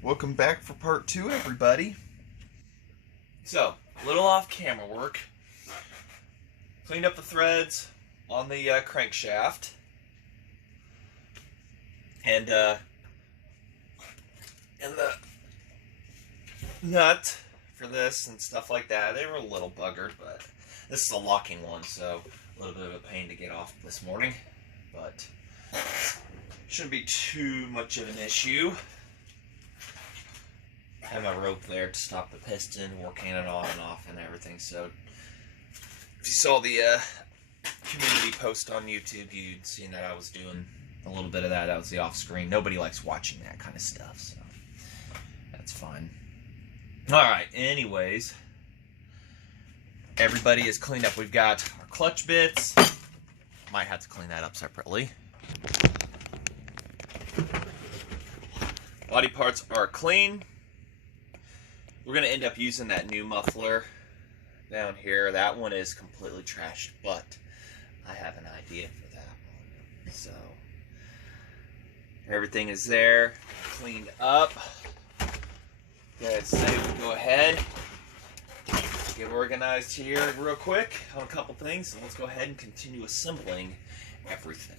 Welcome back for part 2, everybody. So, a little off-camera work. Cleaned up the threads on the crankshaft. And the nut for this and stuff like that. They were a little buggered, but this is a locking one, so a little bit of a pain to get off this morning. But shouldn't be too much of an issue. I have my rope there to stop the piston, working it on and off and everything. So if you saw the community post on YouTube, you'd seen that I was doing a little bit of that. That was the off screen. Nobody likes watching that kind of stuff, so that's fine. Alright, anyways, everybody is cleaned up. We've got our clutch bits. Might have to clean that up separately. Body parts are clean. We're going to end up using that new muffler down here. That one is completely trashed, but I have an idea for that one. So, everything is there, cleaned up. Let's say we go ahead, get organized here real quick on a couple things, and let's go ahead and continue assembling everything.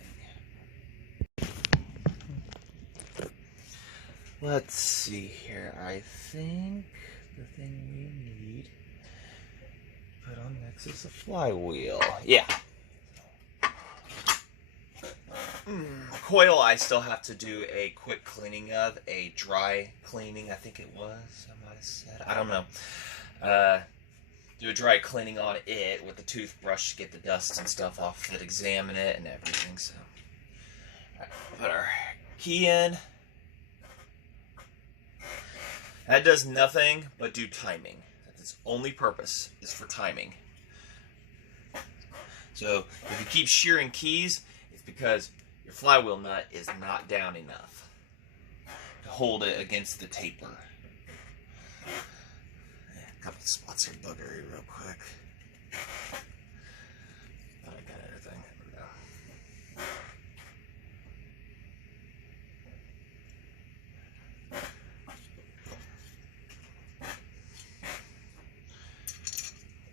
Let's see here. I think the thing we need to put on next is a flywheel. Yeah. Coil I still have to do a quick cleaning of, a dry cleaning I think it was, I might have said, I don't know. Do a dry cleaning on it with the toothbrush to get the dust and stuff off it, examine it and everything. So, alright, put our key in. That does nothing but do timing. That's its only purpose, is for timing. So if you keep shearing keys, it's because your flywheel nut is not down enough to hold it against the taper. A couple spots here buggery real quick. Thought I got everything. There we go.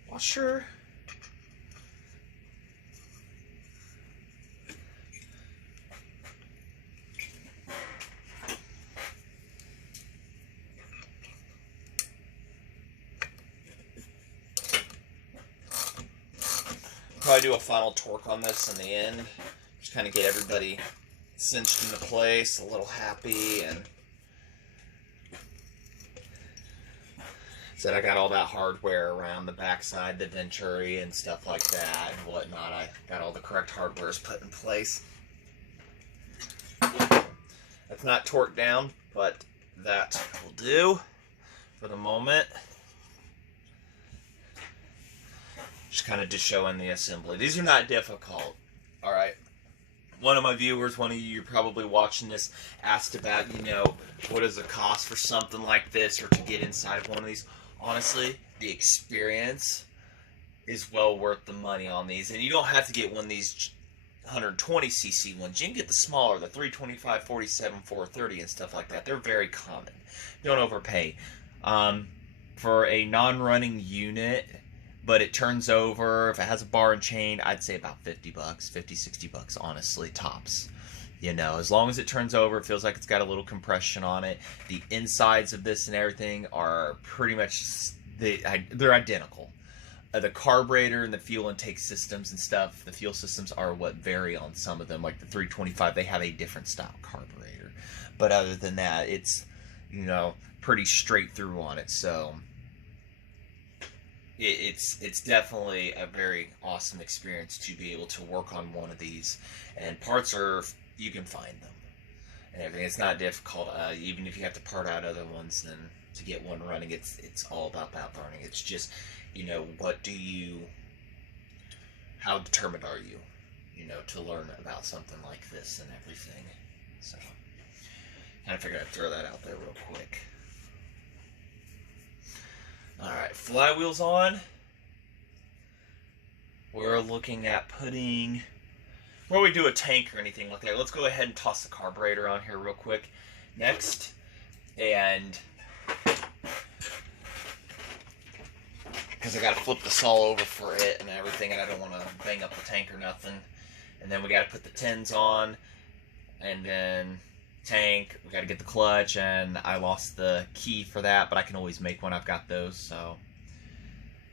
Washer. Probably do a final torque on this in the end. Just kind of get everybody cinched into place, a little happy, and said I got all that hardware around the backside, the Venturi and stuff like that and whatnot. I got all the correct hardwares put in place. That's not torqued down, but that will do for the moment. Just kind of showing the assembly. These are not difficult, alright? One of my viewers, one of you, you're probably watching this, asked about, you know, what is the cost for something like this or to get inside of one of these. Honestly, the experience is well worth the money on these. And you don't have to get one of these 120cc ones. You can get the smaller, the 325, 47, 430 and stuff like that. They're very common. Don't overpay. For a non-running unit, but it turns over, if it has a bar and chain, I'd say about 50 bucks, 50, 60 bucks, honestly, tops. You know, as long as it turns over, it feels like it's got a little compression on it. The insides of this and everything are pretty much, they're identical. The carburetor and the fuel intake systems and stuff, the fuel systems are what vary on some of them. Like the 325, they have a different style carburetor. But other than that, it's, you know, pretty straight through on it. So it's definitely a very awesome experience to be able to work on one of these. And parts are, you can find them and everything. It's not difficult. Even if you have to part out other ones, then to get one running, it's all about that learning. It's just, you know, how determined are you, you know, to learn about something like this and everything. So, kind of figured I'd throw that out there real quick. Alright, flywheel's on. We're looking at putting, before we do a tank or anything like that, let's go ahead and toss the carburetor on here real quick. Next, and because I got to flip the saw over for it and everything, and I don't want to bang up the tank or nothing. And then we got to put the tins on, and then tank. We got to get the clutch, and I lost the key for that, but I can always make one. I've got those, so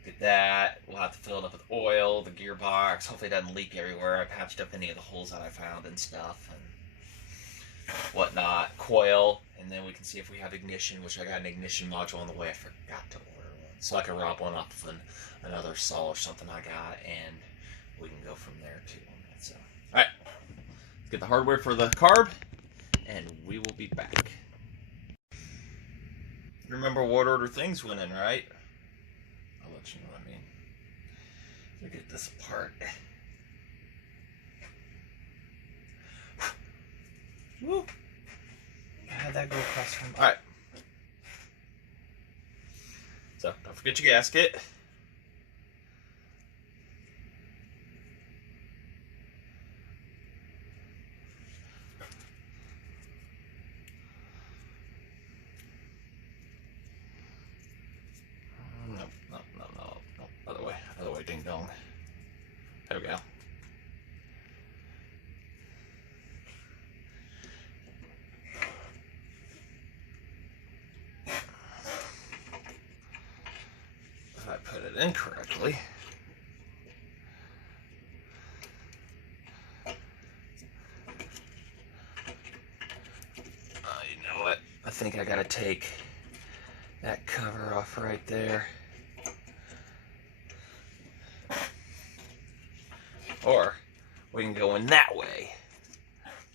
get that. We'll have to fill it up with oil, the gearbox. Hopefully it doesn't leak everywhere. I patched up any of the holes that I found and stuff and whatnot. Coil, and then we can see if we have ignition, which I got an ignition module on the way. I forgot to order one, so I can rob one off of another saw or something I got, and we can go from there too. So, all right, let's get the hardware for the carb, and we will be back. Remember what order things went in, right? I'll let you know what I mean. Let me get this apart. Woo! How'd that go across from? All right. So don't forget your gasket. No. Other way, ding dong. There we go. If I put it in correctly. You know what? I think I gotta take that cover off right there. Or we can go in that way.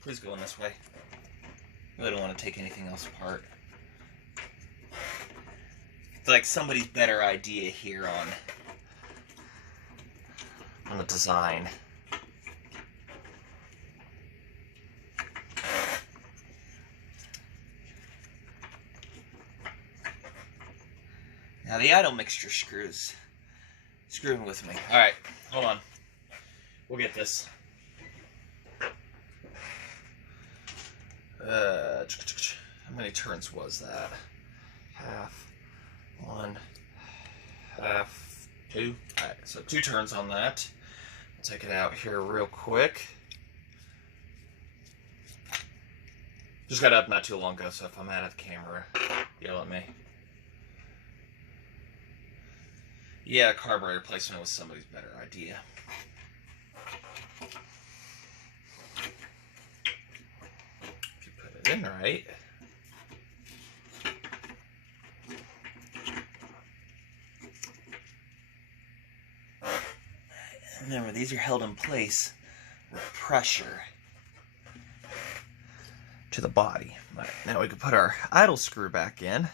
Please go in this way. I really don't want to take anything else apart. It's like somebody's better idea here on the design. Now the idle mixture screws. Screwing with me. Alright, hold on. We'll get this. How many turns was that? Half, one, half, two. Alright, so 2 turns on that. I'll take it out here real quick. Just got up not too long ago, so if I'm out of the camera, yell at me. Yeah, carburetor placement was somebody's better idea. If you put it in right. Remember, these are held in place with pressure to the body. All right, now we can put our idle screw back in.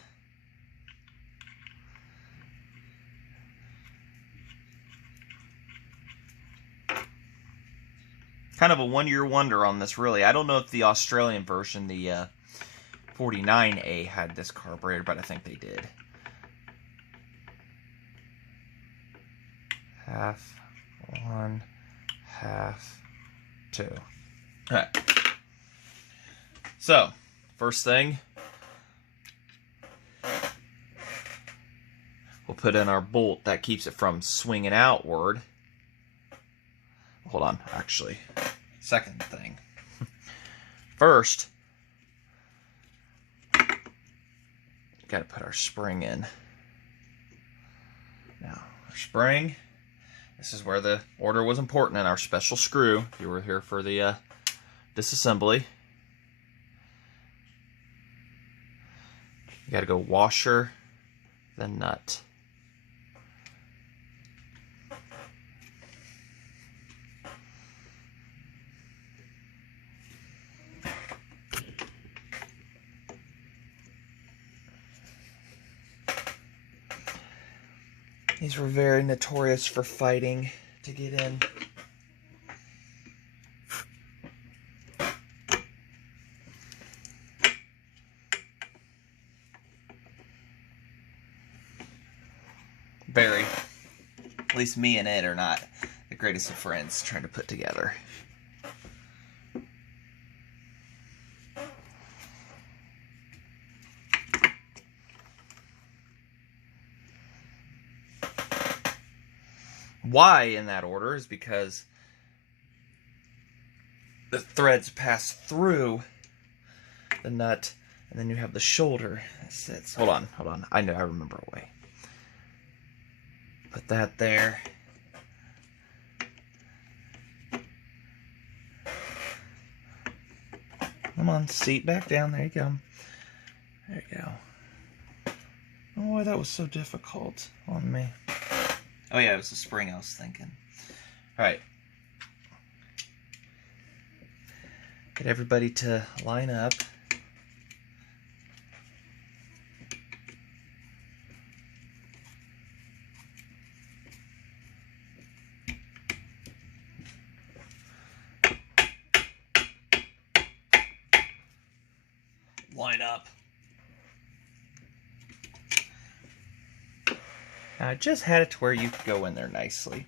Kind of a one-year wonder on this, really. I don't know if the Australian version, the 49A, had this carburetor, but I think they did. Half, one, half, 2. All right. So, first thing, we'll put in our bolt that keeps it from swinging outward. Hold on, actually. Second thing. First, got to put our spring in. Now, our spring, this is where the order was important in our special screw. If you were here for the disassembly. You got to go washer, then nut. These were very notorious for fighting to get in. Very. At least me and Ed are not the greatest of friends trying to put together. Why in that order is because the threads pass through the nut, and then you have the shoulder that sits. Hold on. I remember a way. Put that there. Come on, seat back down. There you go. There you go. Oh, why that was so difficult on me. Oh yeah, it was the spring I was thinking. Alright. Get everybody to line up. Line up. Now, I just had it to where you could go in there nicely.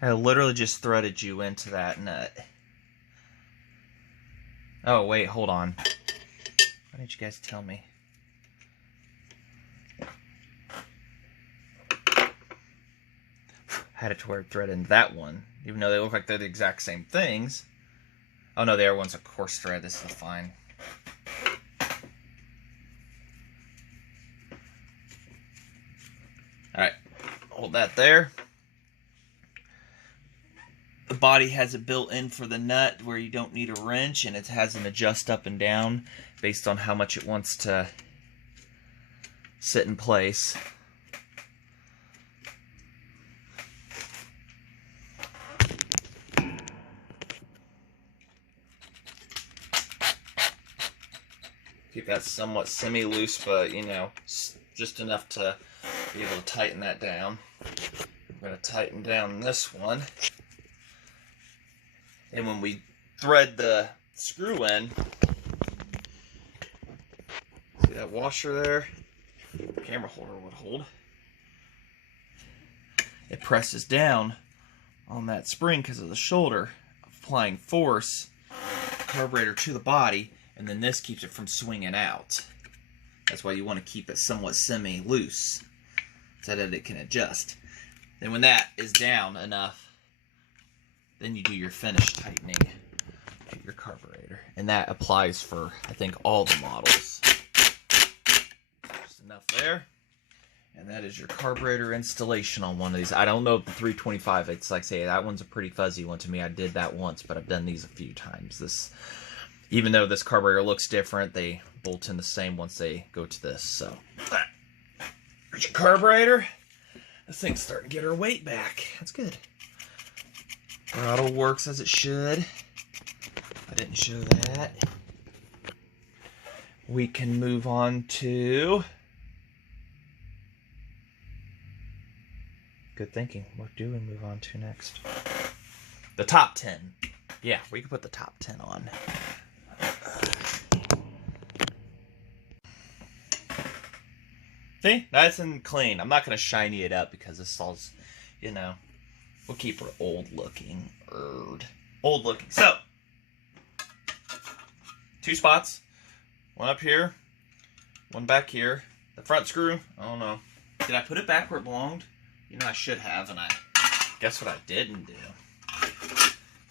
I literally just threaded you into that nut. Oh, wait, hold on. Why didn't you guys tell me? Had it to where it threaded into that one, even though they look like they're the exact same things. Oh no, the other one's a coarse thread. This is fine. Alright, hold that there. The body has it built in for the nut where you don't need a wrench, and it has an adjust up and down based on how much it wants to sit in place. Keep that somewhat semi-loose, but, you know, just enough to be able to tighten that down. I'm going to tighten down this one. And when we thread the screw in, see that washer there? The camera holder would hold. It presses down on that spring because of the shoulder, applying force, carburetor to the body, and then this keeps it from swinging out. That's why you want to keep it somewhat semi-loose so that it can adjust. Then when that is down enough, then you do your finish tightening to your carburetor. And that applies for, I think, all the models. Just enough there. And that is your carburetor installation on one of these. I don't know if the 325, it's like, say, that one's a pretty fuzzy one to me. I did that once, but I've done these a few times. This, even though this carburetor looks different, they bolt in the same once they go to this. So, there's your carburetor. This thing's starting to get her weight back. That's good. Throttle works as it should. I didn't show that. We can move on to... Good thinking. What do we move on to next? The top 10. Yeah, we can put the top 10 on. See? Nice and clean. I'm not going to shiny it up because this all's, you know... We'll keep her old looking. Old looking. So, 2 spots. One up here. One back here. The front screw. I don't know. Did I put it back where it belonged? You know I should have, and I guess what I didn't do.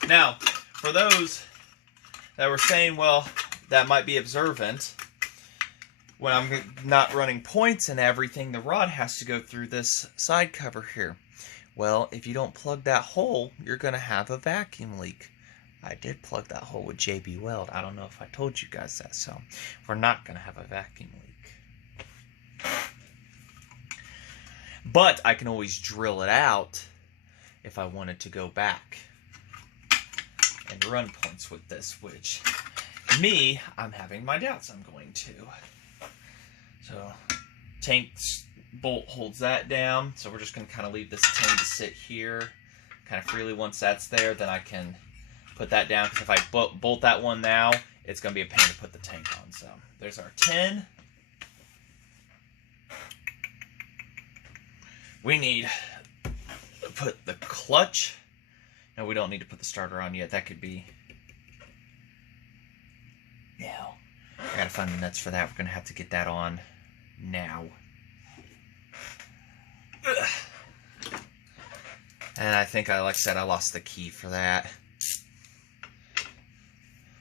Now, for those that were saying, well, that might be observant, when I'm not running points and everything, the rod has to go through this side cover here. Well, if you don't plug that hole, you're going to have a vacuum leak. I did plug that hole with JB Weld. I don't know if I told you guys that, so we're not going to have a vacuum leak. But I can always drill it out if I wanted to go back and run points with this, which, me, I'm having my doubts I'm going to. So, tank's bolt holds that down, so we're just going to kind of leave this tin to sit here kind of freely. Once that's there, then I can put that down, because if I bolt that one now, it's going to be a pain to put the tank on. So there's our tin. we need to put the clutch. No, we don't need to put the starter on yet. That could be... No. I gotta find the nuts for that. We're gonna have to get that on now. And I think, like I said, I lost the key for that.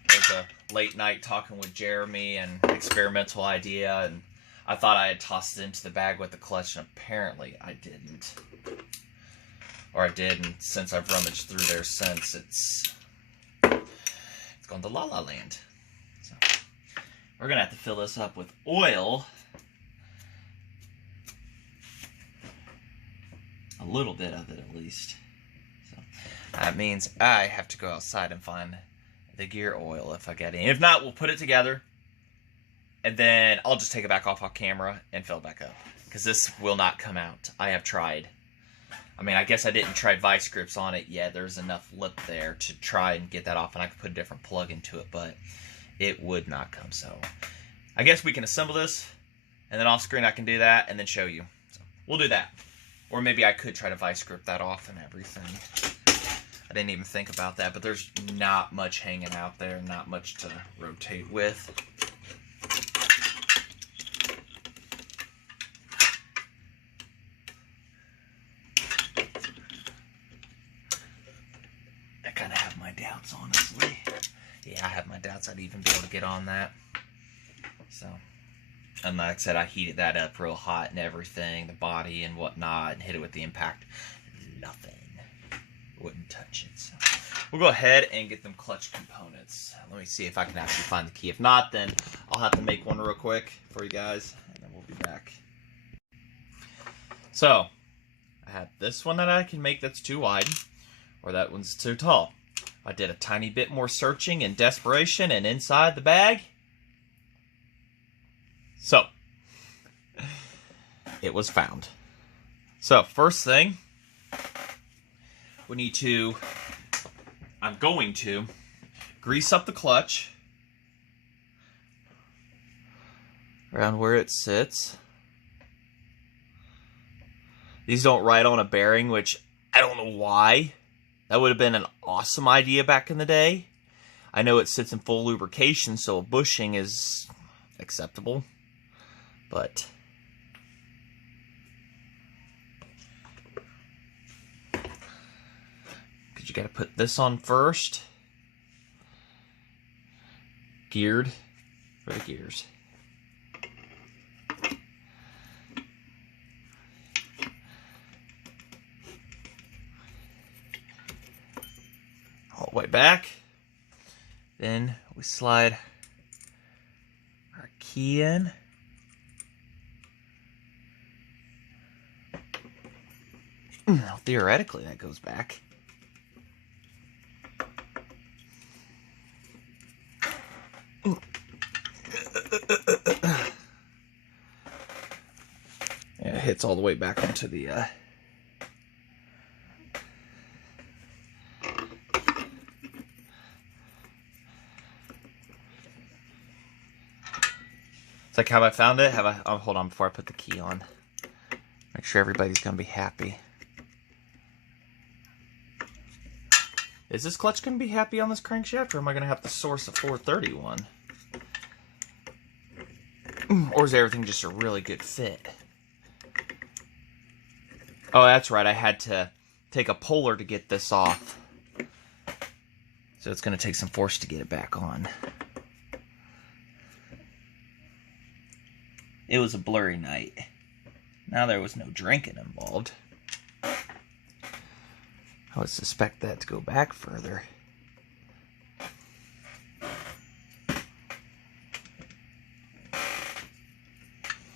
There's a late night talking with Jeremy and experimental idea, and I thought I had tossed it into the bag with the clutch, and apparently I didn't. Or I did, and since I've rummaged through there since, it's gone to La La Land. So we're gonna have to fill this up with oil. A little bit of it, at least. So that means I have to go outside and find the gear oil if I get any. If not, we'll put it together, and then I'll just take it back off camera and fill it back up, because this will not come out. I have tried. I mean, I guess I didn't try vice grips on it yet. There's enough lip there to try and get that off, and I could put a different plug into it, but it would not come. So I guess we can assemble this, and then off screen I can do that and then show you. So we'll do that. Or maybe I could try to vice grip that off and everything. I didn't even think about that, but there's not much hanging out there, not much to rotate with. I kind of have my doubts, honestly. Yeah, I have my doubts I'd even be able to get on that. So... And like I said, I heated that up real hot and everything, the body and whatnot, and hit it with the impact. Nothing. Wouldn't touch it. So we'll go ahead and get them clutch components. Let me see if I can actually find the key. If not, then I'll have to make one real quick for you guys, and then we'll be back. So, I have this one that I can make that's too wide, or that one's too tall. I did a tiny bit more searching and desperation, and inside the bag... So, it was found. So, first thing, we need to, I'm going to grease up the clutch around where it sits. These don't ride on a bearing, which I don't know why. That would have been an awesome idea back in the day. I know it sits in full lubrication, so a bushing is acceptable. But because you got to put this on first. Geared for the gears. All the way back. Then we slide our key in. Now, theoretically, that goes back. Yeah, it hits all the way back onto the... It's like, have I found it? Have I... Oh, hold on before I put the key on. Make sure everybody's going to be happy. Is this clutch going to be happy on this crankshaft, or am I going to have to source a 431? Or is everything just a really good fit? Oh, that's right. I had to take a puller to get this off. So it's going to take some force to get it back on. It was a blurry night. Now there was no drinking involved. I would suspect that to go back further.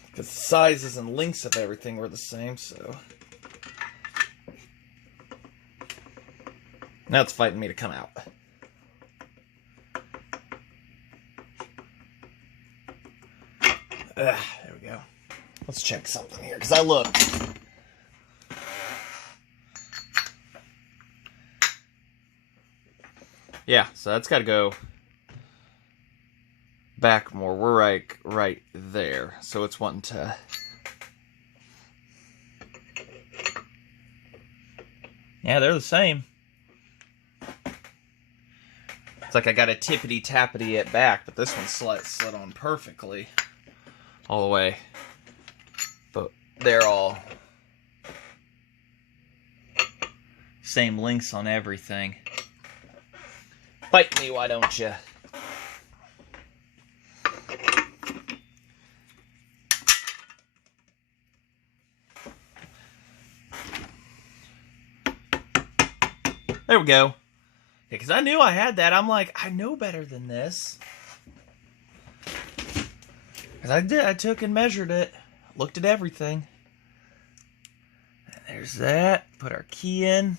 Because the sizes and lengths of everything were the same, so... Now it's fighting me to come out. There we go. Let's check something here, because I looked. Yeah, so that's got to go back more. We're right there. So it's wanting to... Yeah, they're the same. It's like I got a tippity-tappity at back, but this one slid on perfectly all the way. But they're all same lengths on everything. Bite me, why don't you? There we go. Because I knew I had that. I'm like, I know better than this. Because I did. I took and measured it. Looked at everything. And there's that. Put our key in.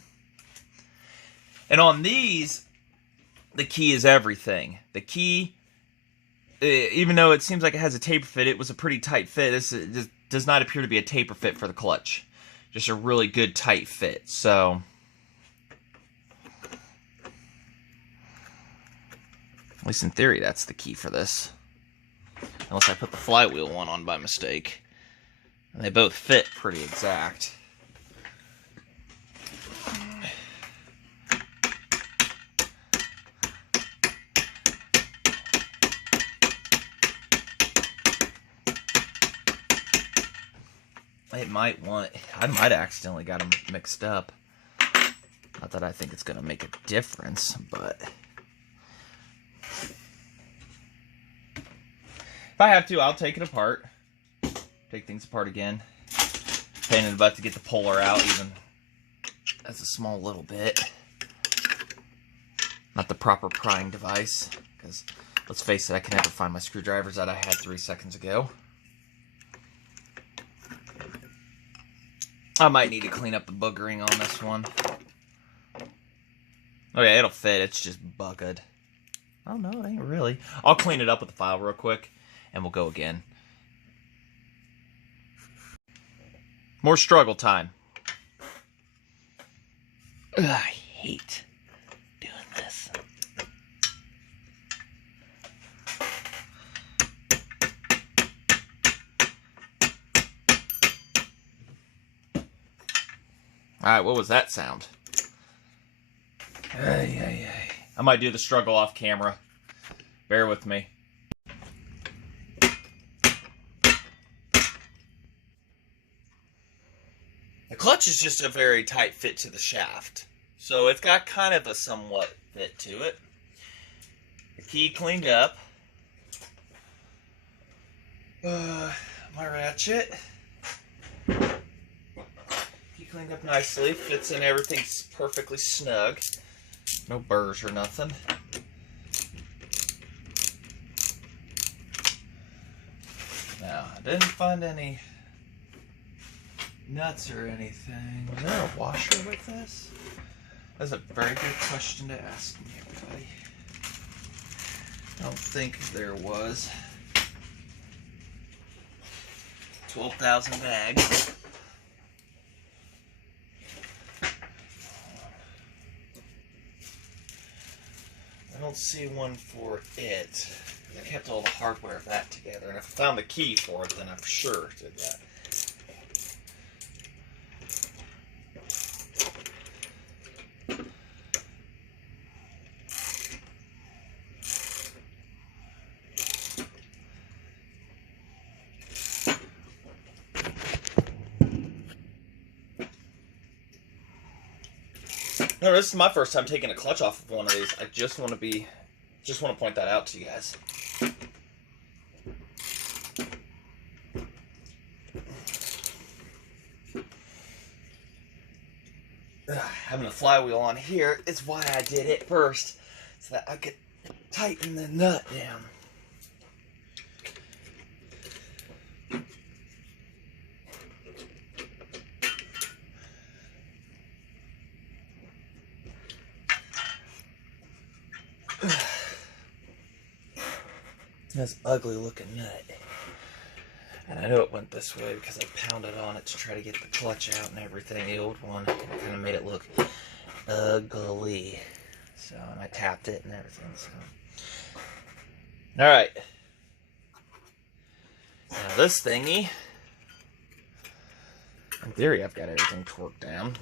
And on these, the key is everything. The key, even though it seems like it has a taper fit, it was a pretty tight fit. This does not appear to be a taper fit for the clutch. Just a really good tight fit. So... at least in theory, that's the key for this. Unless I put the flywheel one on by mistake. And they both fit pretty exact. It might want... I might have accidentally got them mixed up. Not that I think it's going to make a difference, but... if I have to, I'll take it apart. Take things apart again. Pain in the butt to get the puller out, even as a small little bit. Not the proper prying device, because let's face it, I can never find my screwdrivers that I had 3 seconds ago. I might need to clean up the boogering on this one. Oh yeah, it'll fit, it's just bugged. Oh no, it ain't really. I'll clean it up with the file real quick. And we'll go again. More struggle time. Ugh, I hate doing this. Alright, what was that sound? I might do the struggle off camera. Bear with me. The clutch is just a very tight fit to the shaft. So it's got kind of a somewhat fit to it. The key cleaned up. My ratchet. Key cleaned up nicely. Fits in, everything's perfectly snug. No burrs or nothing. Now, I didn't find any nuts or anything. Was there a washer with this? That's a very good question to ask me, everybody. I don't think there was. 12,000 bags. I don't see one for it. I kept all the hardware of that together, and if I found the key for it, then I for sure did that. No, this is my first time taking a clutch off of one of these. I just want to point that out to you guys. Having a flywheel on here is why I did it first, so that I could tighten the nut down. That's ugly looking nut. And I know it went this way because I pounded on it to try to get the clutch out and everything. The old one kind of made it look ugly. So, and I tapped it and everything. So. Alright. Now this thingy, in theory I've got everything torqued down.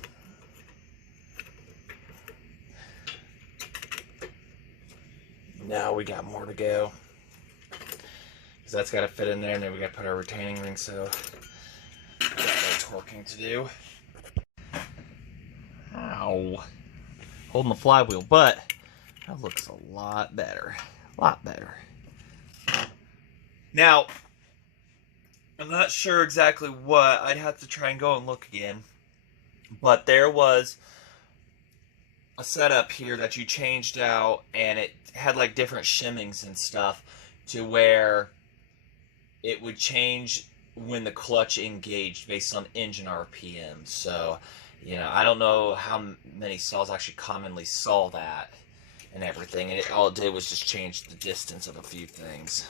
Now we got more to go. Because that's got to fit in there, and then we got to put our retaining ring, so we got no torquing to do. Ow. Holding the flywheel, but that looks a lot better. A lot better. Now, I'm not sure exactly what. I'd have to try and go and look again. But there was a setup here that you changed out, and it had like different shimmings and stuff to where it would change when the clutch engaged based on engine RPM. So, you know, I don't know how many saws actually commonly saw that and everything, and all it did was just change the distance of a few things.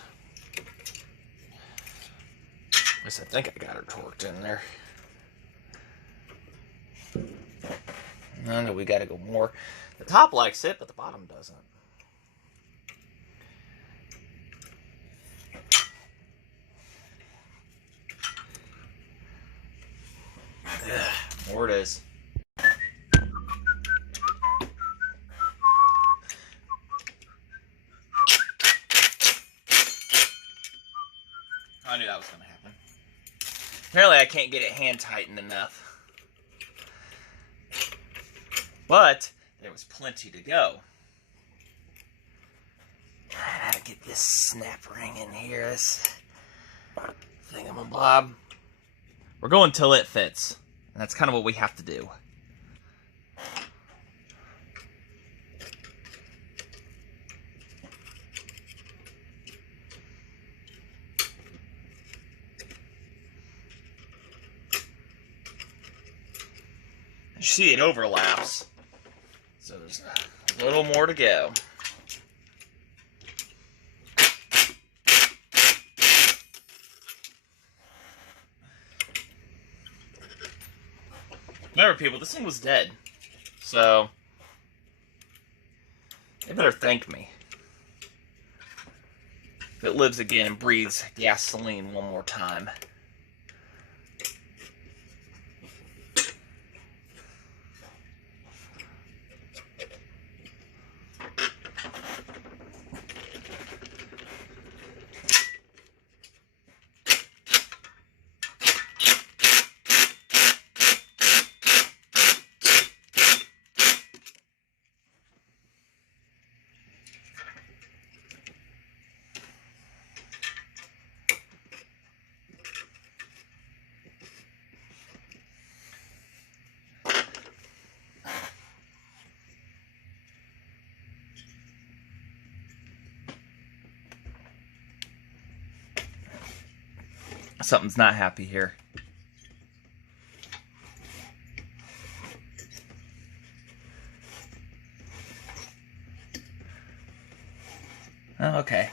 At least I think I got her torqued in there. I know we gotta go more. The top likes it, but the bottom doesn't. More it is. I knew that was gonna happen. Apparently I can't get it hand tightened enough. But there was plenty to go. I gotta get this snap ring in here, this thingamabob. We're going till it fits. And that's kind of what we have to do. You see it overlaps. So there's a little more to go. Remember, people, this thing was dead. So, they better thank me. If it lives again and breathes gasoline one more time. Something's not happy here. Oh, okay.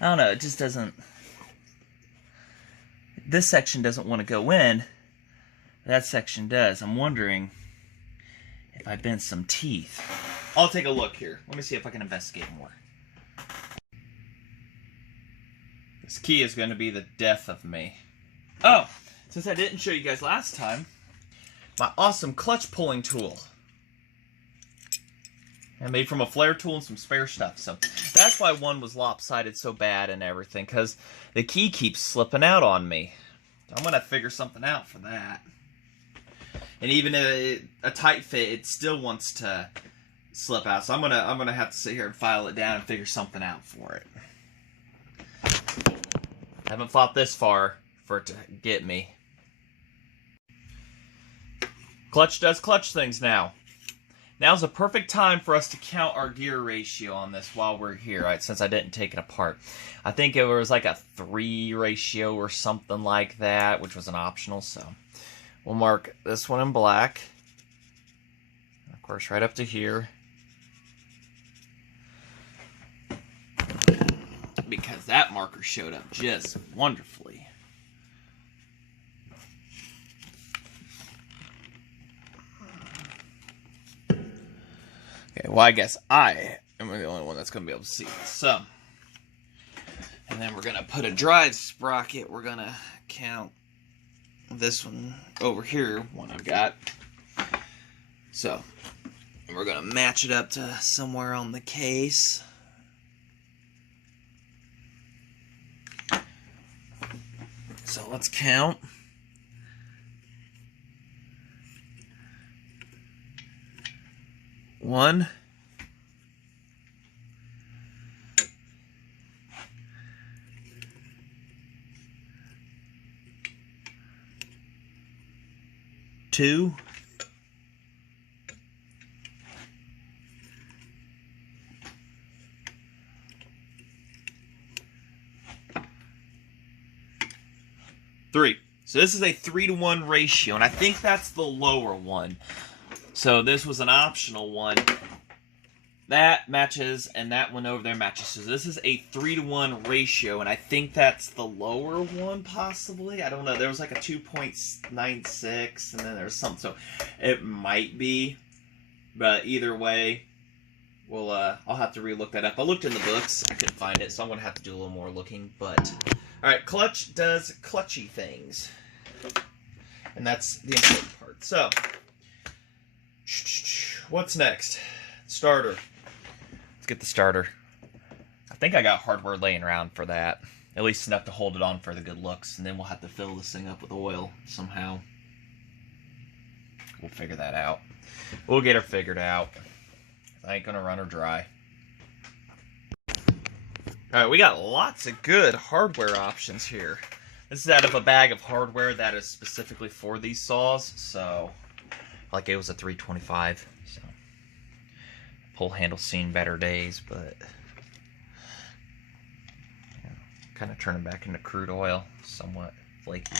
I don't know, it just doesn't... This section doesn't want to go in. That section does. I'm wondering if I bent some teeth. I'll take a look here. Let me see if I can investigate more. This key is going to be the death of me. Oh, since I didn't show you guys last time, my awesome clutch pulling tool. I made from a flare tool and some spare stuff. So that's why one was lopsided so bad and everything, because the key keeps slipping out on me. So I'm going to figure something out for that. And even a tight fit, it still wants to slip out. So I'm gonna have to sit here and file it down and figure something out for it. I haven't fought this far for it to get me. Clutch does clutch things now. Now's a perfect time for us to count our gear ratio on this while we're here, right, since I didn't take it apart. I think it was like a 3 ratio or something like that, which was an optional, so we'll mark this one in black. Of course, right up to here. Because that marker showed up just wonderfully. Okay, well, I guess I am the only one that's going to be able to see this. So, and then we're going to put a drive sprocket. We're going to count this one over here, one I've got. So we're going to match it up to somewhere on the case. So let's count. 1, 2, 3. So this is a 3-to-1 ratio, and I think that's the lower one. So this was an optional one. That matches, and that one over there matches. So this is a 3-to-1 ratio, and I think that's the lower one, possibly. I don't know. There was like a 2.96, and then there's something. So it might be, but either way, we'll I'll have to relook that up. I looked in the books. I couldn't find it, so I'm going to have to do a little more looking. But all right, clutch does clutchy things, and that's the important part. So what's next? Starter. Let's get the starter. I think I got hardware laying around for that. At least enough to hold it on for the good looks. And then we'll have to fill this thing up with oil somehow. We'll figure that out. We'll get her figured out. I ain't gonna run her dry. Alright, we got lots of good hardware options here. This is out of a bag of hardware that is specifically for these saws. So, like it was a 325. So, pull handle's seen better days, but kind of turning back into crude oil, somewhat flaky.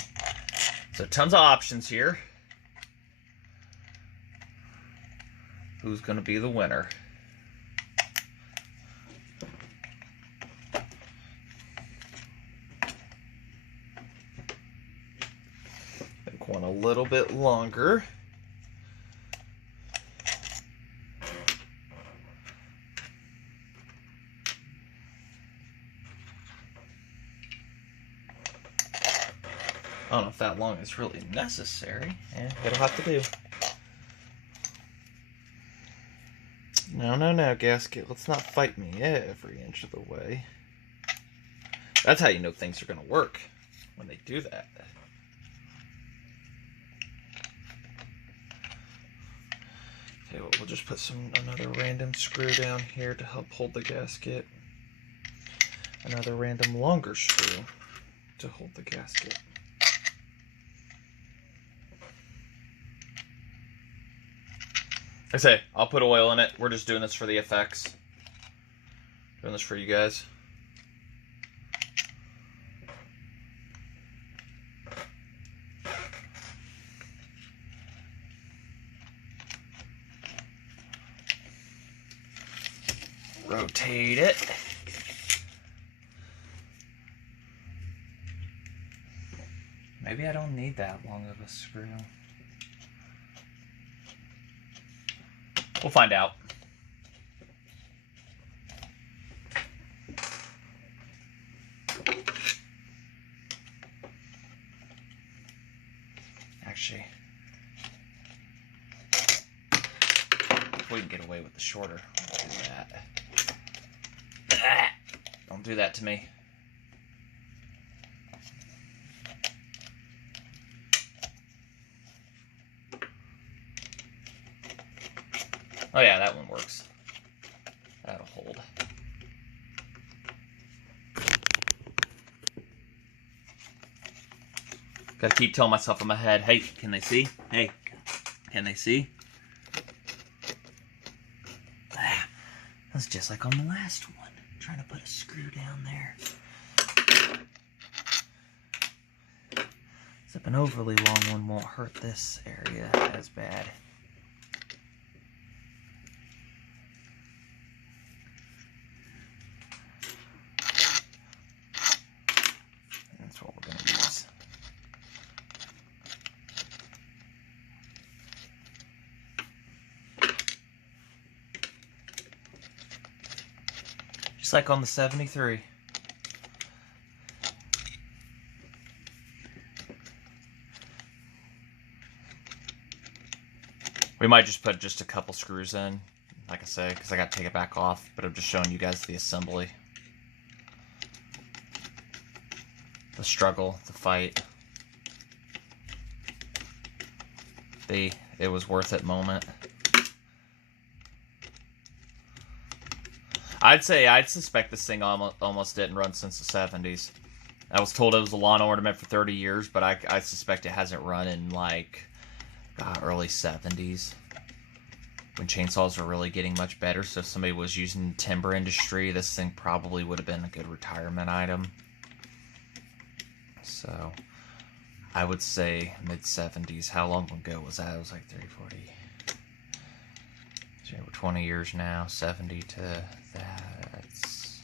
So tons of options here. Who's going to be the winner? Make one a little bit longer. I don't know if that long is really necessary. Yeah, it'll have to do. No, gasket. Let's not fight me every inch of the way. That's how you know things are going to work, when they do that. Okay, well, we'll just put another random screw down here to help hold the gasket. Another random longer screw to hold the gasket. I say, I'll put oil in it. We're just doing this for the effects. Doing this for you guys. Rotate it. Maybe I don't need that long of a screw. We'll find out. Actually, if we can get away with the shorter, we'll do that. Don't do that to me. Oh yeah, that one works. That'll hold. Gotta keep telling myself in my head, hey, can they see? Hey, can they see? That's just like on the last one. Trying to put a screw down there. Except an overly long one won't hurt this area as bad. Just like on the 73. We might just put just a couple screws in, like I say, because I got to take it back off. But I'm just showing you guys the assembly. The struggle, the fight. It was worth it moment. I'd suspect this thing almost didn't run since the 70s. I was told it was a lawn ornament for 30 years, but I suspect it hasn't run in like early 70s. When chainsaws were really getting much better, so if somebody was using the timber industry, this thing probably would have been a good retirement item. So, I would say mid-70s. How long ago was that? It was like 30, 40... So we're 20 years now, 70 to that's...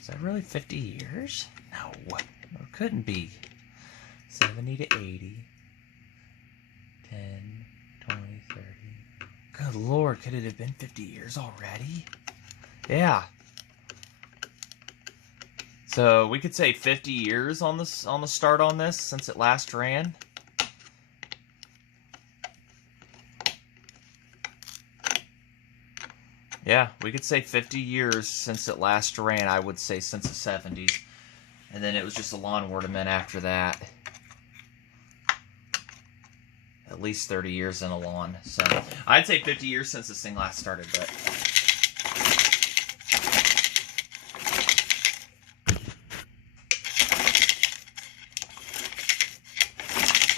Is that really 50 years? No, it couldn't be. 70 to 80. 10, 20, 30... Good Lord, could it have been 50 years already? Yeah. So we could say 50 years on the start on this since it last ran. Yeah, we could say 50 years since it last ran. I would say since the 70s. And then it was just a lawn ornament after that. At least 30 years in a lawn. So I'd say 50 years since this thing last started, but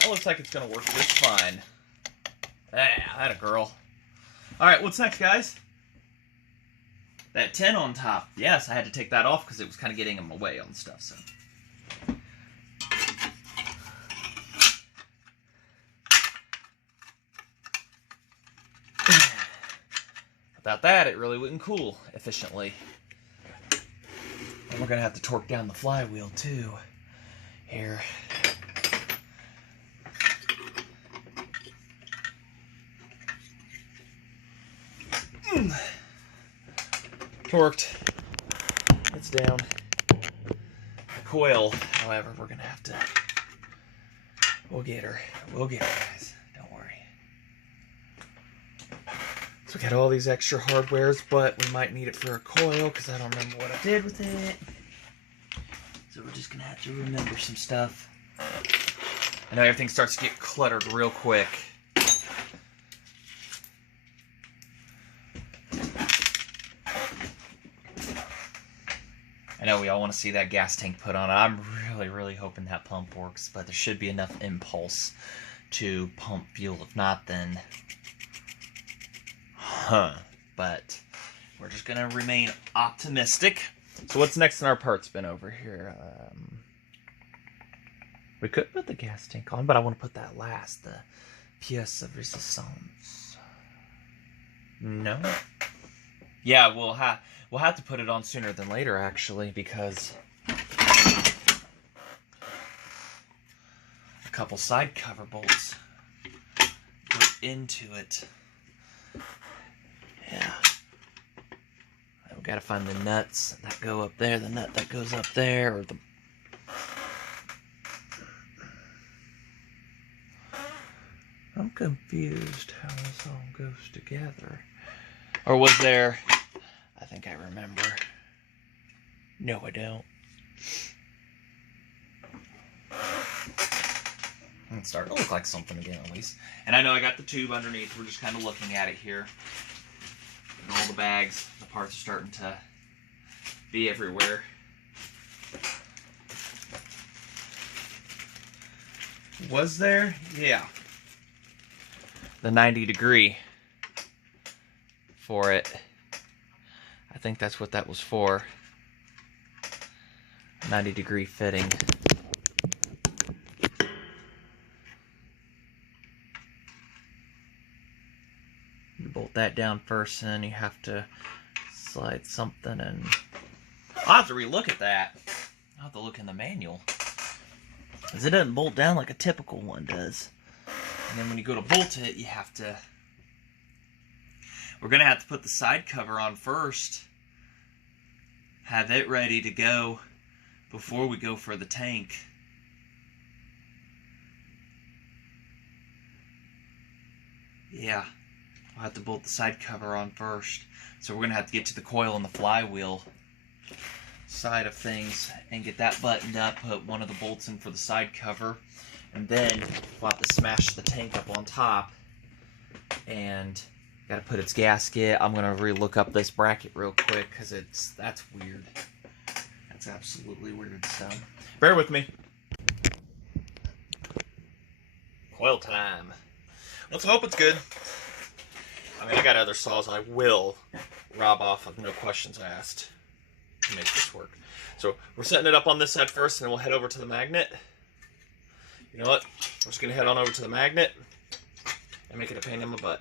that looks like it's gonna work just fine. Ah, that a girl. Alright, what's next, guys? That 10 on top. Yes, I had to take that off because it was kind of getting in my way on stuff, so. Without that, it really wouldn't cool efficiently. And we're going to have to torque down the flywheel, too. Here. Torqued. It's down. The coil, however, we're going to have to... We'll get her. We'll get her, guys. Don't worry. So we got all these extra hardwares, but we might need it for a coil because I don't remember what I did with it. So we're just going to have to remember some stuff. I know everything starts to get cluttered real quick. I know we all want to see that gas tank put on. I'm really hoping that pump works, but there should be enough impulse to pump fuel. If not, then... But we're just going to remain optimistic. So what's next in our parts bin over here? We could put the gas tank on, but I want to put that last. The pièce de résistance. No? Yeah, we'll have to put it on sooner than later, actually, because a couple side cover bolts go into it. Yeah. We've got to find the nuts that go up there, the nut that goes up there, or the... I'm confused how this all goes together. Or was there... I think I remember. No, I don't. It's starting to look like something again, at least. And I know I got the tube underneath. We're just kind of looking at it here. And all the bags, the parts are starting to be everywhere. Was there? Yeah. The 90-degree for it. I think that's what that was for. 90-degree fitting. You bolt that down first, and then you have to slide something in. I'll have to relook at that. I'll have to look in the manual. Because it doesn't bolt down like a typical one does. And then when you go to bolt it, you have to... We're going to have to put the side cover on first. Have it ready to go before we go for the tank. Yeah, I'll have to bolt the side cover on first. So we're going to have to get to the coil and the flywheel side of things and get that buttoned up, put one of the bolts in for the side cover, and then we'll have to smash the tank up on top and got to put its gasket. I'm going to re-look up this bracket real quick because that's weird. That's absolutely weird, so bear with me. Coil time. Let's hope it's good. I mean, I got other saws I will rob off of, no questions asked, to make this work. So we're setting it up on this side first, and then we'll head over to the magnet. You know what? We're just going to head on over to the magnet and make it a pain in my butt.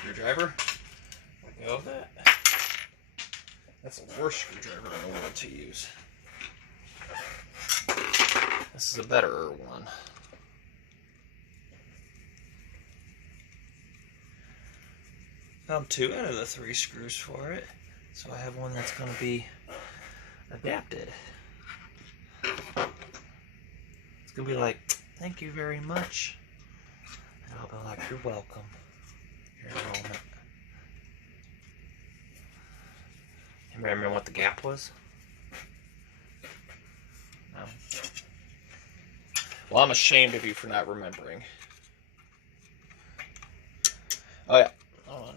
Screwdriver. Let go of that. That's the worst screwdriver in the world to use. This is a better one. Found 2 out of the 3 screws for it, so I have one that's going to be adapted. It's going to be like, thank you very much. And I'll be like, you're welcome. Here in a moment. You remember what the gap was? No. Well, I'm ashamed of you for not remembering. Oh yeah, hold on.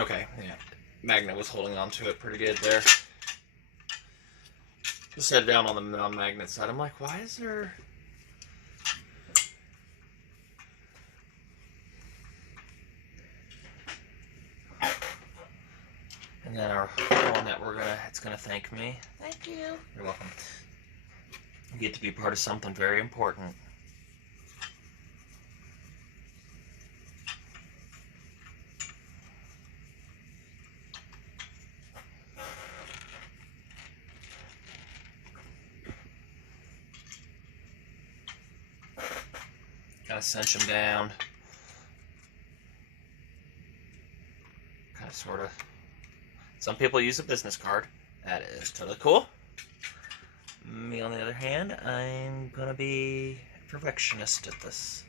Okay, yeah. Magnet was holding on to it pretty good there. Just set it down on the non-magnet side. I'm like, why is there... And then our one that it's gonna thank me. Thank you. You're welcome. You get to be part of something very important. Kind of cinch them down. Kind of, sort of. Some people use a business card. That is totally cool. Me, on the other hand, I'm gonna be a perfectionist at this.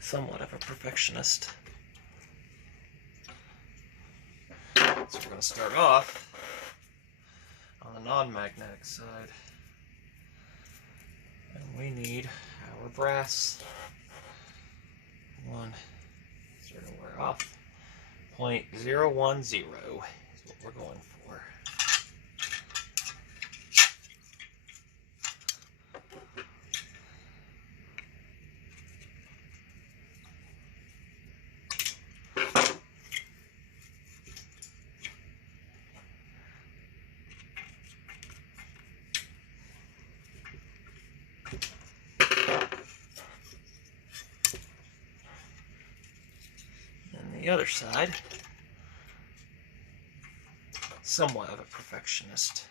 Somewhat of a perfectionist. So we're gonna start off on the non-magnetic side. And we need our brass one. Sort of wear off. 0.010 is what we're going for. The other side, somewhat of a perfectionist.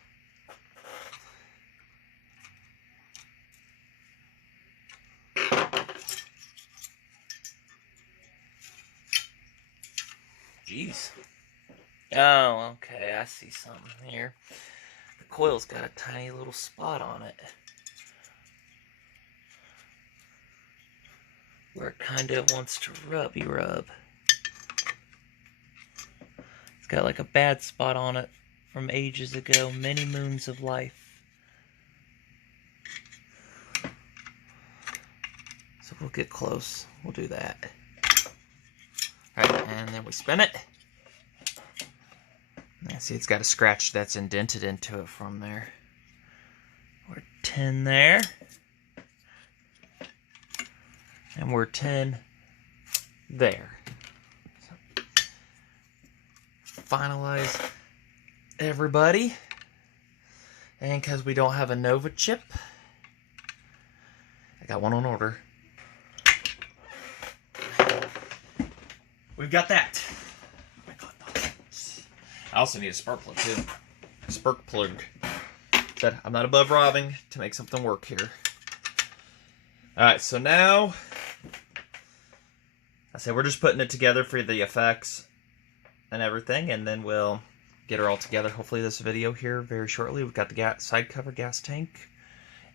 Jeez. Oh, okay, I see something here. The coil's got a tiny little spot on it, where it kind of wants to rub. Got like a bad spot on it from ages ago, many moons of life. So we'll get close, we'll do that. Alright, and then we spin it. And see, it's got a scratch that's indented into it from there. We're 10 there. And we're 10 there. Finalize everybody, and because we don't have a Nova chip, I got one on order. We've got that. I also need a spark plug too. Spark plug. But I'm not above robbing to make something work here. All right, so now say we're just putting it together for the effects and everything, and then we'll get her all together. Hopefully this video here very shortly. We've got the side cover, gas tank,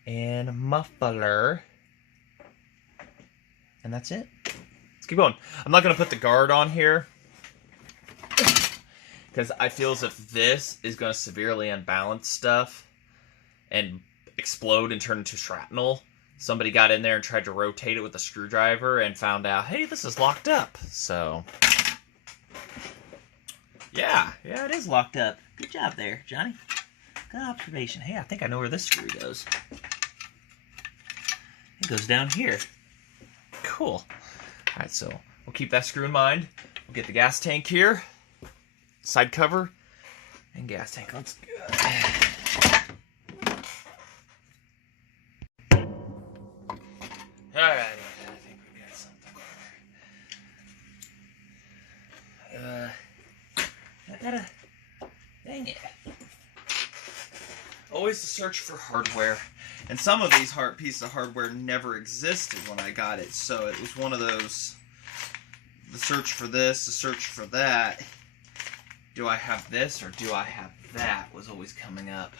and muffler. And that's it. Let's keep going. I'm not going to put the guard on here because I feel as if this is going to severely unbalance stuff and explode and turn into shrapnel. Somebody got in there and tried to rotate it with a screwdriver and found out, hey, this is locked up. So, yeah, it is locked up. Good job there, Johnny. Good observation. Hey, I think I know where this screw goes. It goes down here. Cool. All right, so we'll keep that screw in mind. We'll get the gas tank here, side cover, and gas tank. Let's go. All right, I think we got something there. I gotta, dang it. Always the search for hardware. And some of these pieces of hardware never existed when I got it. So it was one of those, the search for this, the search for that. Do I have this or do I have that was always coming up.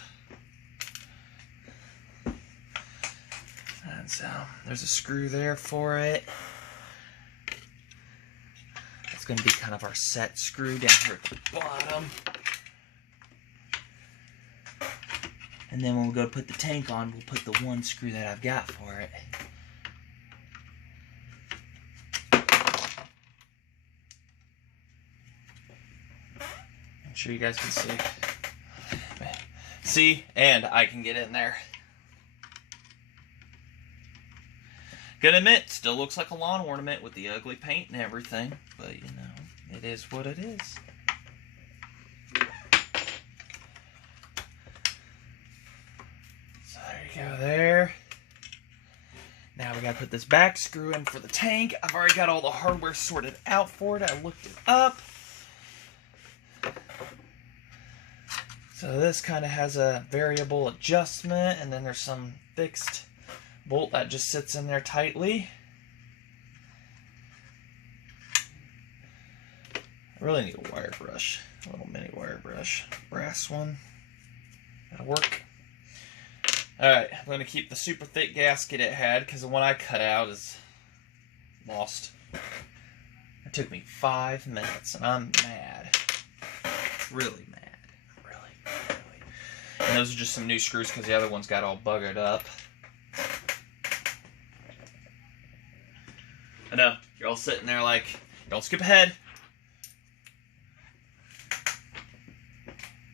And so there's a screw there for it. That's going to be kind of our set screw down here at the bottom. And then when we go to put the tank on, we'll put the one screw that I've got for it. I'm sure you guys can see. See, and I can get in there. Gonna admit, still looks like a lawn ornament with the ugly paint and everything, but you know, it is what it is. So there you go there. Now we gotta put this back screw in for the tank. I've already got all the hardware sorted out for it. I looked it up. So this kind of has a variable adjustment, and then there's some fixed bolt that just sits in there tightly. I really need a wire brush, a little mini wire brush, brass one. That'll work. Alright, I'm going to keep the super thick gasket it had because the one I cut out is lost. It took me 5 minutes and I'm mad. Really mad. Really. And those are just some new screws because the other ones got all buggered up. I know, you're all sitting there like, don't skip ahead.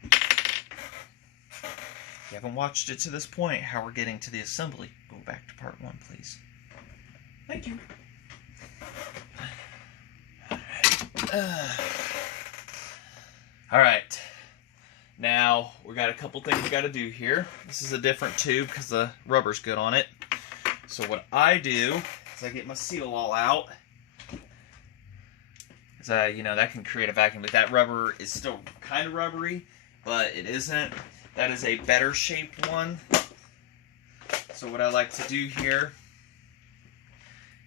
If you haven't watched it to this point, how we're getting to the assembly, go back to part 1, please. Thank you. Alright. Now, we got a couple things we got to do here. This is a different tube because the rubber's good on it. So what I do is I get my seal all out. Because, you know, that can create a vacuum. But that rubber is still kind of rubbery, but it isn't. That is a better shaped one. So what I like to do here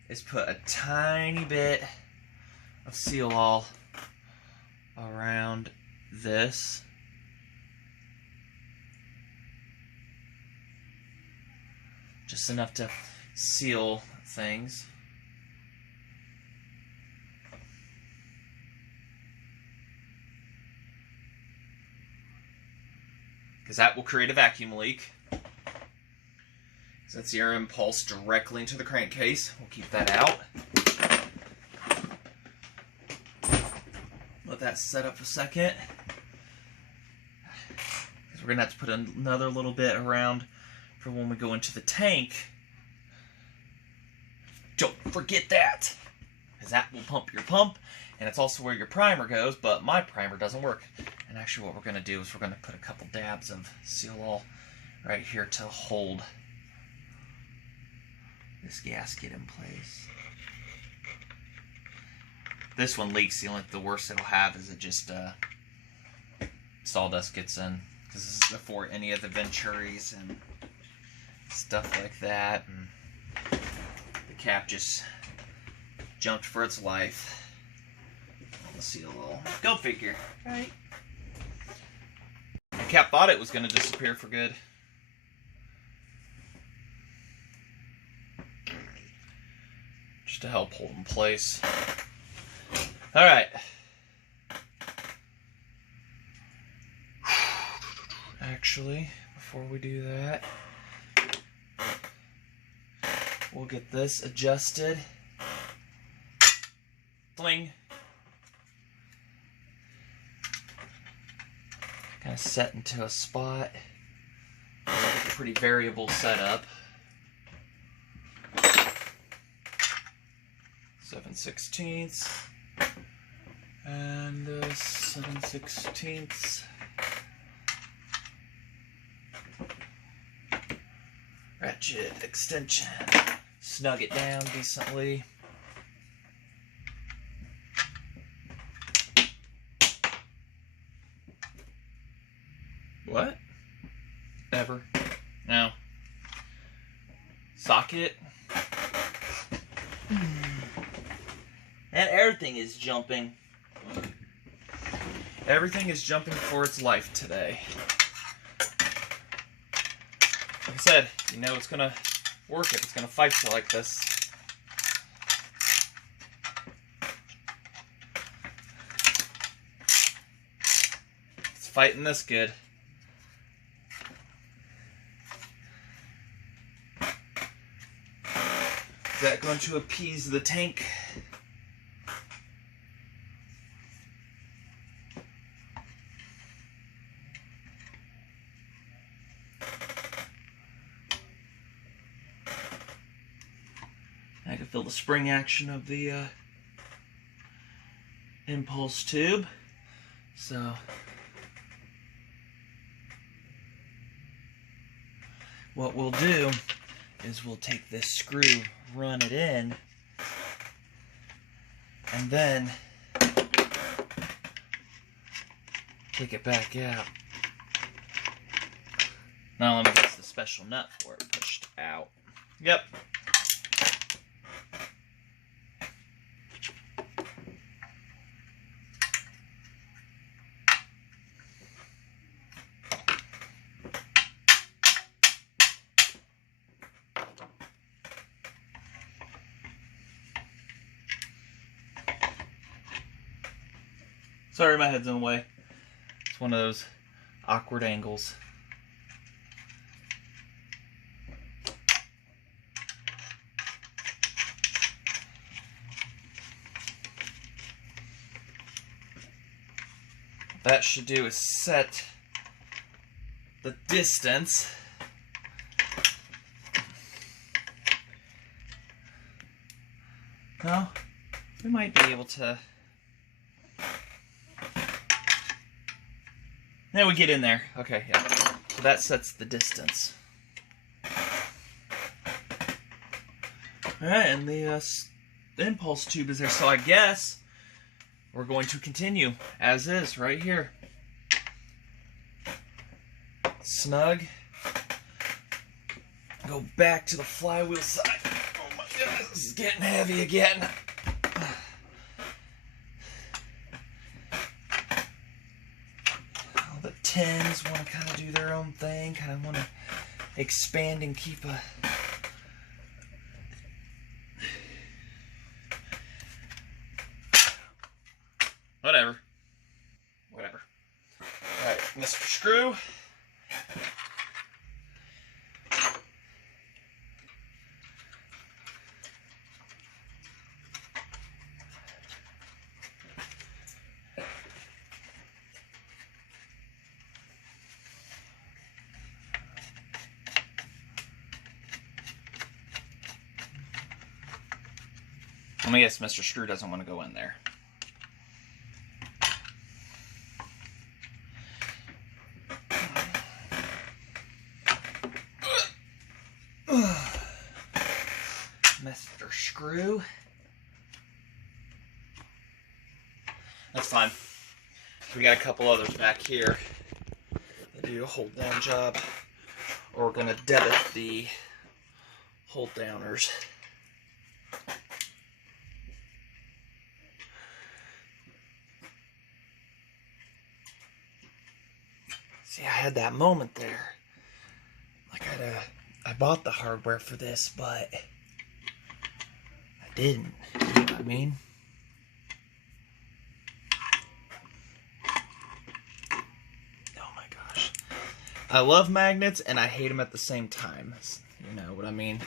is put a tiny bit of seal all around this. Just enough to seal things. Because that will create a vacuum leak. So that's the air impulse directly into the crankcase. We'll keep that out. Let that set up a second. Because we're going to have to put another little bit around for when we go into the tank. Don't forget that. Because that will pump your pump. And it's also where your primer goes, but my primer doesn't work. And actually what we're going to do is we're going to put a couple dabs of seal all right here to hold this gasket in place. This one leaks. The worst it'll have is it just sawdust gets in. Because this is before any of the venturis and stuff like that. And the cap just jumped for its life. Let's see a little. Go figure. Right. The cap thought it was going to disappear for good. Just to help hold in place. Alright. Actually, before we do that, we'll get this adjusted. Fling. Kind of set into a spot. It's a pretty variable setup. 7/16 and 7/16 ratchet extension. Snug it down decently. What? Never. No. Socket. And everything is jumping. Everything is jumping for its life today. Like I said, you know it's gonna work if it's gonna fight you like this. It's fighting this good. Is that going to appease the tank? I can feel the spring action of the impulse tube. So what we'll do is we'll take this screw, run it in, and then take it back out. Now let me get the special nut for it pushed out. Yep. Sorry, my head's in the way. It's one of those awkward angles. What that should do is set the distance. Well, we might be able to. Now we get in there. Okay, yeah. So that sets the distance. Alright, and the impulse tube is there. So I guess we're going to continue as is right here. Snug. Go back to the flywheel side. Oh my goodness, this is getting heavy again. Tens want to kind of do their own thing, kind of want to expand and keep a whatever. Alright, Mr. Screw. Let me guess, Mr. Screw doesn't want to go in there. Mr. Screw. That's fine. We got a couple others back here that do a hold down job. Or we're going to debit the hold downers. See, I had that moment there. Like I bought the hardware for this, but I didn't. You know what I mean? Oh my gosh. I love magnets and I hate them at the same time. You know what I mean?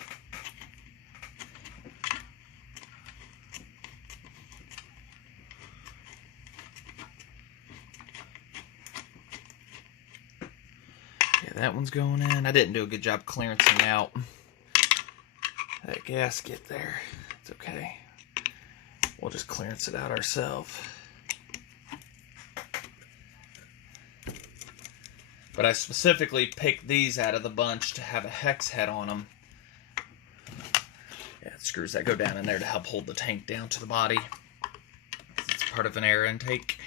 That one's going in. I didn't do a good job clearancing out that gasket there. It's okay. We'll just clearance it out ourselves. But I specifically picked these out of the bunch to have a hex head on them. Yeah, screws that go down in there to help hold the tank down to the body. It's part of an air intake.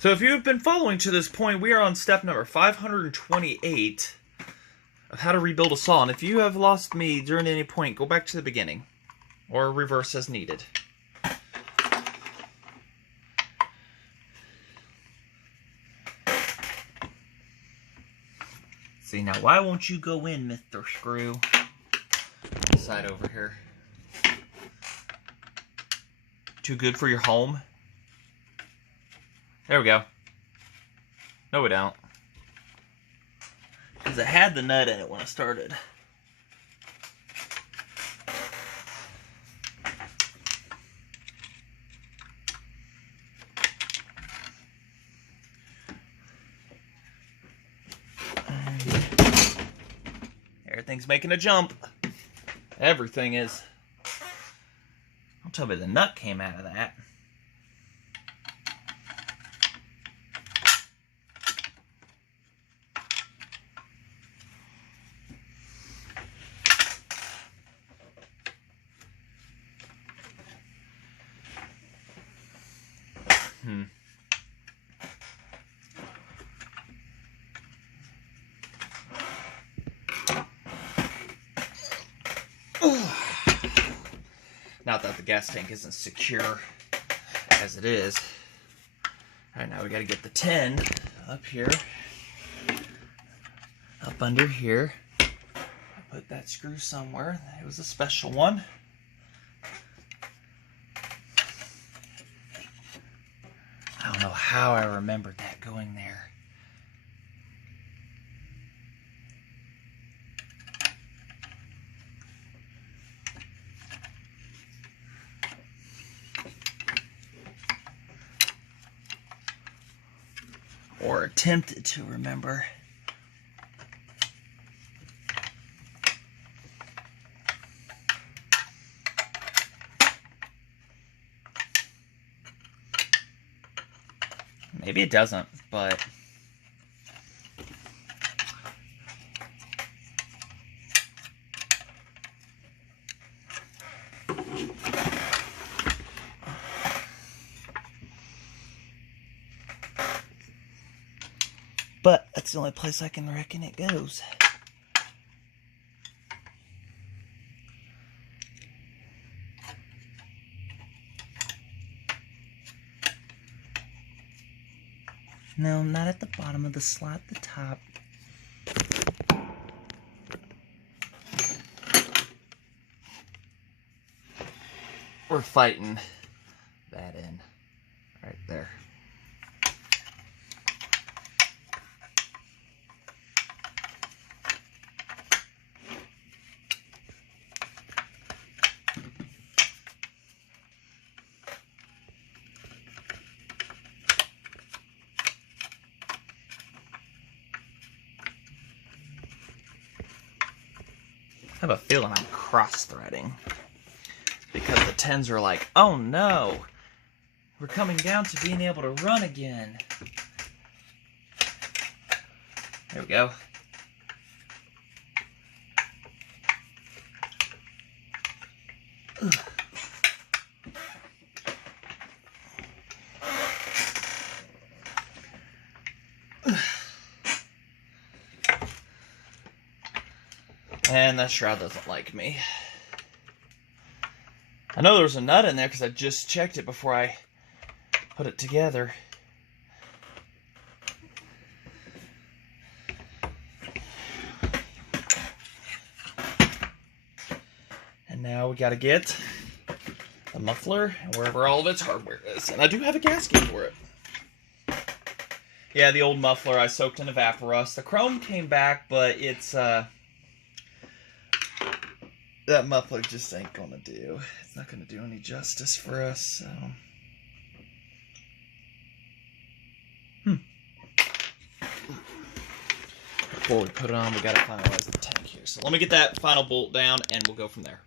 So if you've been following to this point, we are on step number 528 of how to rebuild a saw. And if you have lost me during any point, go back to the beginning or reverse as needed. See, now why won't you go in, Mr. Screw? This side over here. Too good for your home? There we go. No, we don't. Because it had the nut in it when I started. Everything's making a jump. Everything is. Don't tell me the nut came out of that. Not that the gas tank isn't secure as it is. Alright, now we gotta get the 10 up here. Up under here. Put that screw somewhere. It was a special one. I don't know how I remembered that going there. Or attempted to remember. Maybe it doesn't, but that's the only place I can reckon it goes. No, not at the bottom of the slot, the top. We're fighting that in right there. I have a feeling I'm cross-threading because the 10s are like, oh no, we're coming down to being able to run again. There we go. Ugh. And that shroud doesn't like me. I know there was a nut in there because I just checked it before I put it together. And now we got to get the muffler and wherever all of its hardware is. And I do have a gasket for it. Yeah, the old muffler I soaked in Evaporust. The chrome came back, but it's that muffler just ain't gonna do. It's not gonna do any justice for us, so. Before we put it on, we gotta finalize the tank here. So let me get that final bolt down and we'll go from there.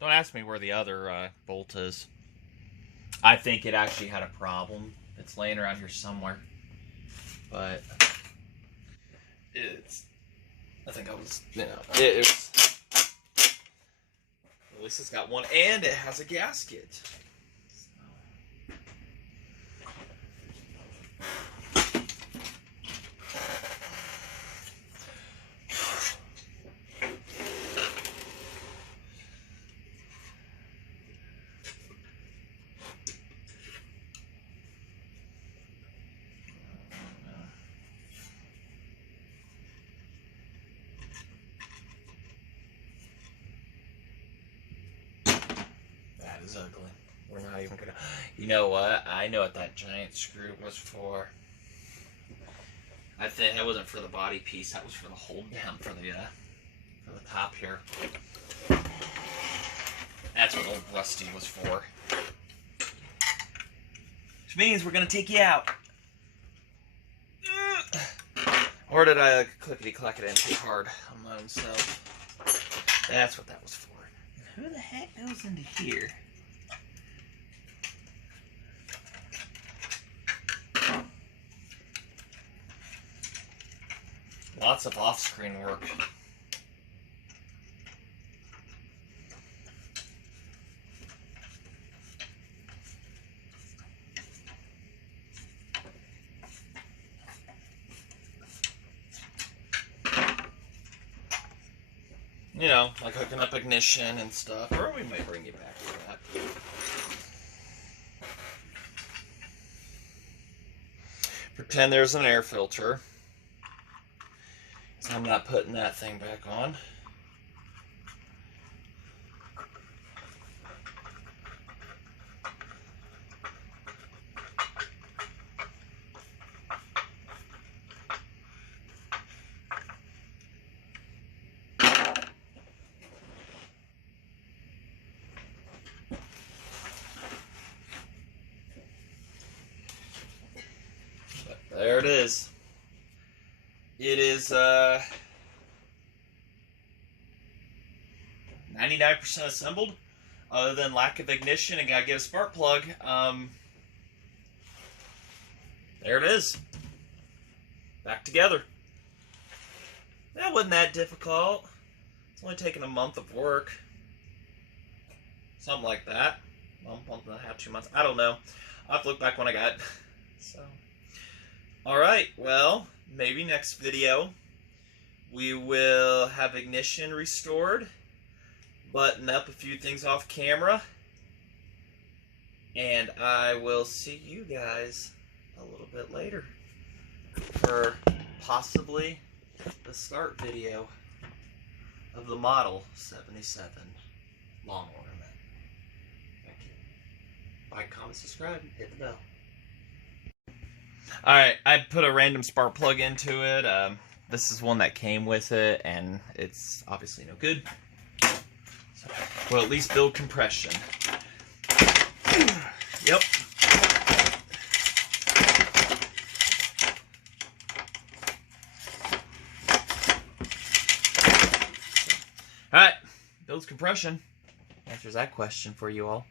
Don't ask me where the other bolt is. I think it actually had a problem. It's laying around here somewhere. But it's, I think I was, you know, it was, at least it's got one, and it has a gasket. Is ugly. We're not even gonna. You know what? I know what that giant screw was for. I think it wasn't for the body piece. That was for the hold down for the top here. That's what old Rusty was for. Which means we're gonna take you out. Or did I clickety clack it in too hard on my own self? That's what that was for. Who the heck goes into here? Lots of off-screen work. You know, like hooking up ignition and stuff. Or we might bring you back to that. Pretend there's an air filter. So I'm not putting that thing back on. But there it is. It is 99% assembled, other than lack of ignition and gotta get a spark plug. There it is. Back together. That wasn't that difficult. It's only taken a month of work. Something like that. Month and a half, 2 months. I don't know. I'll have to look back when I got it. So, alright, well, maybe next video we will have ignition restored, button up a few things off camera, and I will see you guys a little bit later for possibly the start video of the Model 77 long ornament. Thank you. Like, comment, subscribe, hit the bell. Alright, I put a random spark plug into it. This is one that came with it, and it's obviously no good. So we'll at least build compression. Yep. Alright, builds compression. Answers that question for you all.